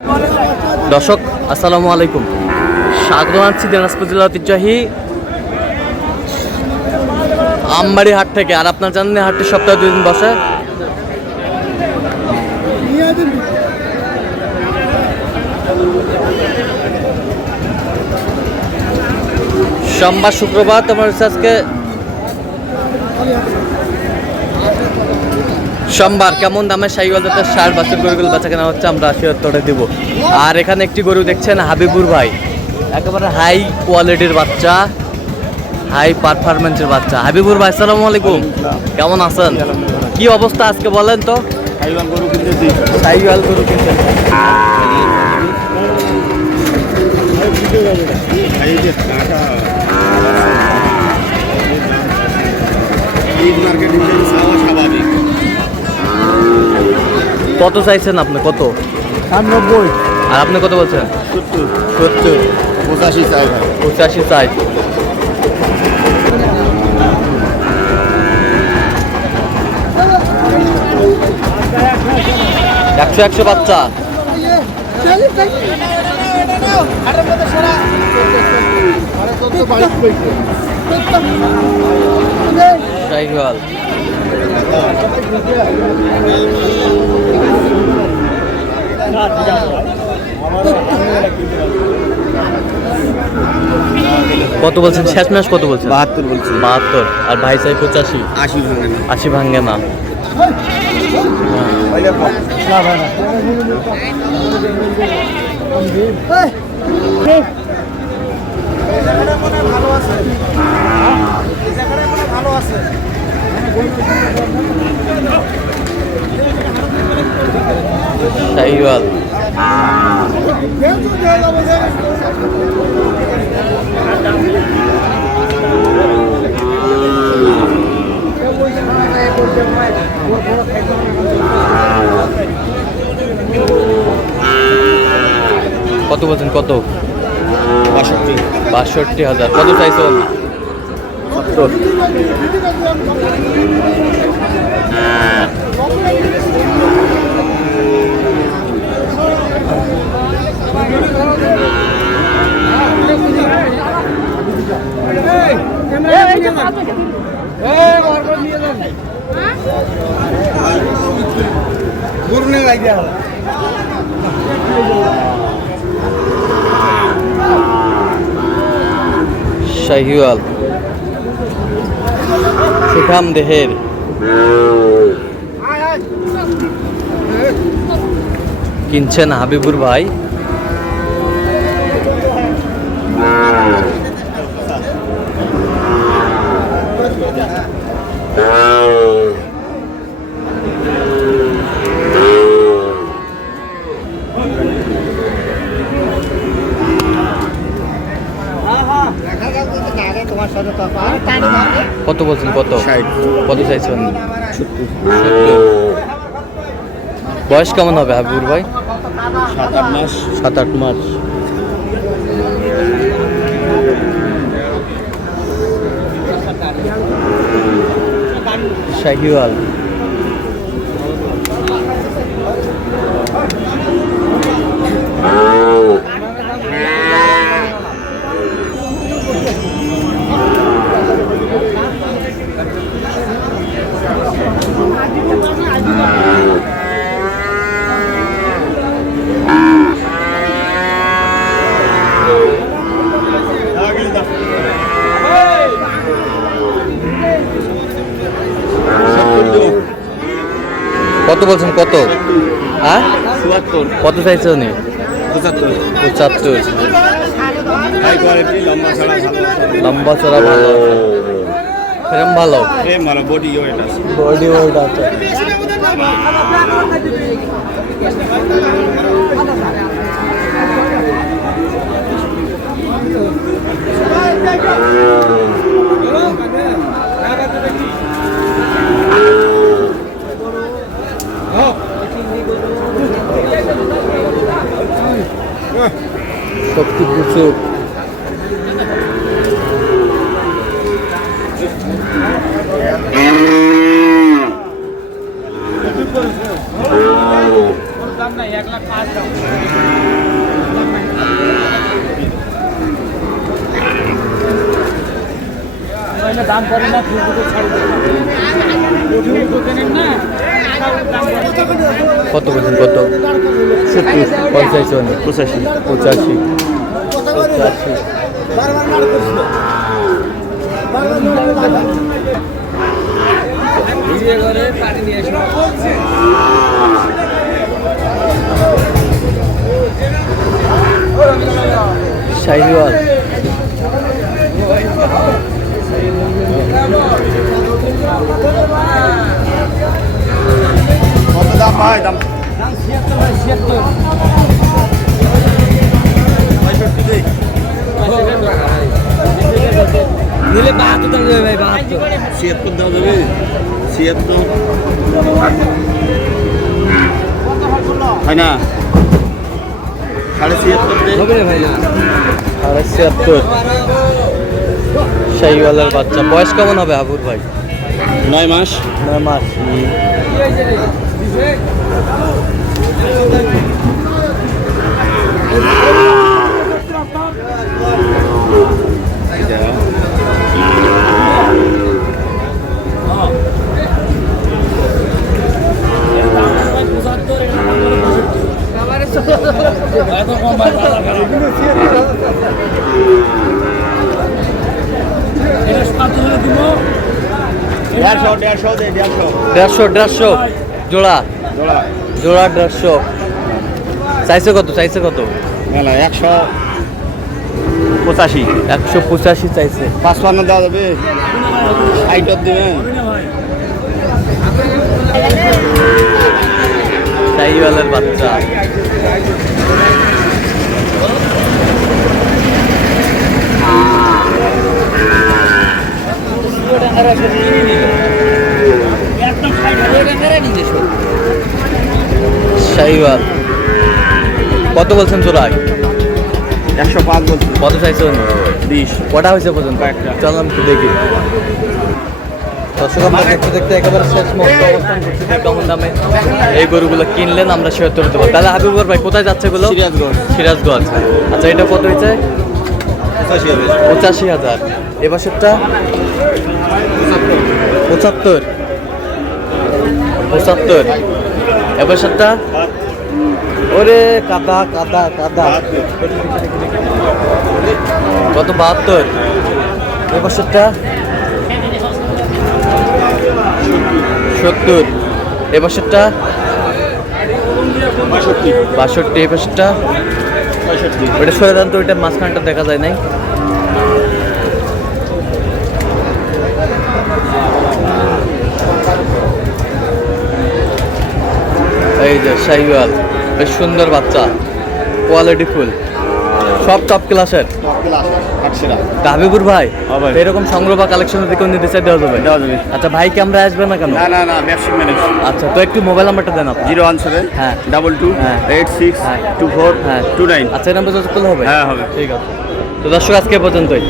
দর্শক আসসালামু আলাইকুম, স্বাগত জানাচ্ছি দিনাজপুর জেলা ঐতিহ্যবাহী আমবাড়ি হাট থেকে। আর আপনার জানেন হাটটি সপ্তাহে 2 দিন বসে। সোমবার শুক্রবার তোমার আজকে সোমবার। কেমন দামে শাহিওয়াল জাতের ষাঁড় বাছুর গরুগুলো বেচা কেনা হচ্ছে আমরা আশীর্বাদ দিব। আর এখানে একটি গরু দেখছেন হাবিবুর ভাই, একেবারে হাই কোয়ালিটির বাচ্চা, হাই পারফরমেন্সের বাচ্চা। হাবিবুর ভাই আসসালামু আলাইকুম, কেমন আছেন? কি অবস্থা আজকে বলেন তো? শাহিওয়াল গরু কিনতেছি। শাহিওয়াল গরু কিনতেন? কত চাইছেন আপনি? কত? 90। আর আপনি কত বলছেন? 70 85 চাই ভাই। 85 চাই। একশো বাচ্চা। শাহিওয়াল কত বলছেন? শেষ ম্যাচ কত বলছেন? 72 বলছি। 72। আর ভাই চাই 85। 80 ভাঙে না। 80 ভাঙে না। শাহিওয়াল কত বলছেন? কত? 62,000। কত চাইছেন? 70। শাহিওয়াল সুঠাম দেহের, কিনছেন হাবিবুর ভাই। কত বলছেন? কত? 60। কত চাইছেন? 70। বয়স কেমন হবে হাবিবুর ভাই? 7-8 মাস। 7-8 মাস। শাহিওয়াল কত বলছেন? কত? হ্যাঁ 74। কত চাইছে উনি? 75। 75। হাই কোয়ালিটি, লম্বা ছাড়া ভালো। লম্বা চড়া ভালো, ফ্রেম ভালো, ফ্রেম ভালো, বডি ওয়েট আছে। বডি ওয়েট আছে। শক্তি প্রচুর। দাম নাই 1,05,000 টাকা। দাম করে না কত বলছেন কত? 70 85 85 শাহিওয়াল কত দাম ভাই দাম? নিলে 72 টাকা দেবে ভাই, 72 76 দাও দেবে 76 হয় না 76.5 হবে না ভাই না। 76 শাহিওয়ালের বাচ্চা। বয়স কেমন হবে আবুর ভাই? 9 মাস 9 মাস। দেড়শো জোড়া জোড়া জোড়া 150। চাইছে কত? চাইছে কত? 185 185 চাইছে। 55 দেওয়া যাবে 60 দেবেন। শাহিওয়ালের বাচ্চা। শাহিওয়াল কত বলছেন জোড়ায়? 105 বলছি। কত চাইছেন? 20 কটা হয়েছে পর্যন্ত? একটা। চলো আমি একটু দেখি। দর্শক আমরা দেখতে দেখতে একেবারে শেষ মুহূর্তে অবস্থান করছি যে কেমন দামে এই গরুগুলো কিনলেন আমরা শেয়ার করে দেবো। তাহলে হাবিবুর ভাই কোথায় যাচ্ছে এগুলো? সিরাজগঞ্জ। সিরাজগঞ্জ। আচ্ছা এটা কত হয়েছে? 85,000। এ বছরটা 75 এ বছরটা ওরে কাদা কাদা কাদা কত? 72। এ বছরটা 70। এ বছরটা 62। এ বছরটা ওটা সাধারণত ওইটা মাঝখানটা দেখা যায় নাই। এই যে শাহিওয়াল বেশ সুন্দর বাচ্চা, কোয়ালিটি ফুল, সব টপ ক্লাসের। হাবিবুর ভাই হ্যাঁ ভাই। এরকম সংগ্রহ বা কালেকশন থেকে নিতে চাই দেওয়া যাবে? দেওয়া যাবে। আচ্ছা ভাই কি আমরা আসবে না কেন? না ব্যবসায়িক ম্যানেজ। আচ্ছা তো একটু মোবাইল নাম্বারটা দেন আপনি। 017 হ্যাঁ। 22 হ্যাঁ। 86 হ্যাঁ। 24 হ্যাঁ 29। আচ্ছা এই নাম্বার যোগাযোগ করলে হবে? হ্যাঁ হবে। ঠিক আছে। তো দর্শক আজকে এ পর্যন্তই।